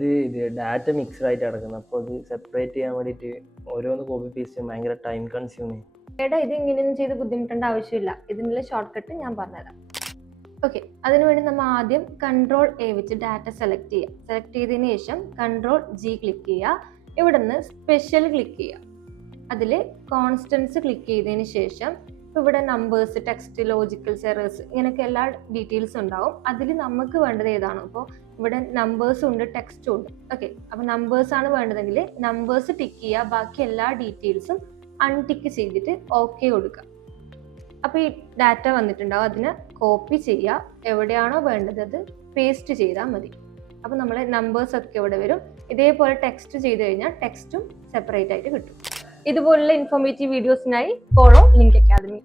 അത് data mixed ആയിട്ട് കിടക്കുന്നത്. അപ്പോൾ അത് സെപ്പറേറ്റ് ചെയ്യാൻ വേണ്ടിയിട്ട് ഓരോന്ന് കോപ്പി പേസ്റ്റ് ചെയ്യാൻ ഭയങ്കര ടൈം കൺസ്യൂമിങ്. എടാ ഇത് ഇങ്ങനെയൊന്നും ചെയ്ത് ബുദ്ധിമുട്ടേണ്ട ആവശ്യമില്ല. ഇതിനുള്ള ഷോർട്ട് കട്ട് ഞാൻ പറഞ്ഞുതരാം. ഓക്കെ, അതിനുവേണ്ടി നമ്മൾ ആദ്യം കൺട്രോൾ എ വെച്ച് ഡാറ്റ സെലക്ട് ചെയ്യുക. സെലക്ട് ചെയ്തതിന് ശേഷം കൺട്രോൾ ജി ക്ലിക്ക് ചെയ്യുക. ഇവിടെ നിന്ന് സ്പെഷ്യൽ ക്ലിക്ക് ചെയ്യുക. അതിൽ കോൺസ്റ്റൻസ് ക്ലിക്ക് ചെയ്തതിന് ശേഷം ഇവിടെ നമ്പേഴ്സ്, ടെക്സ്റ്റ്, ലോജിക്കൽസ്, എറേഴ്സ് ഇങ്ങനെയൊക്കെ എല്ലാ ഡീറ്റെയിൽസ് ഉണ്ടാവും. അതിൽ നമുക്ക് വേണ്ടത് ഏതാണോ, അപ്പോൾ ഇവിടെ നമ്പേഴ്സും ഉണ്ട് ടെക്സ്റ്റും ഉണ്ട്. ഓക്കെ, അപ്പോൾ നമ്പേഴ്സ് ആണ് വേണ്ടതെങ്കിൽ നമ്പേഴ്സ് ടിക്ക് ചെയ്യുക. ബാക്കി എല്ലാ ഡീറ്റെയിൽസും അൺടിക്ക് ചെയ്തിട്ട് ഓക്കെ കൊടുക്കുക. അപ്പോൾ ഈ ഡാറ്റ വന്നിട്ടുണ്ടാവും. അതിനെ കോപ്പി ചെയ്യുക. എവിടെയാണോ വേണ്ടത് അത് പേസ്റ്റ് ചെയ്താൽ മതി. അപ്പോൾ നമ്മളെ നമ്പേഴ്സ് ഒക്കെ ഇവിടെ വരും. ഇതേപോലെ ടെക്സ്റ്റ് ചെയ്ത് കഴിഞ്ഞാൽ ടെക്സ്റ്റും സെപ്പറേറ്റ് ആയിട്ട് കിട്ടും. ഇതുപോലുള്ള ഇൻഫോർമേറ്റീവ് വീഡിയോസിനായി ഫോളോ ലിങ്ക് അക്കാദമി.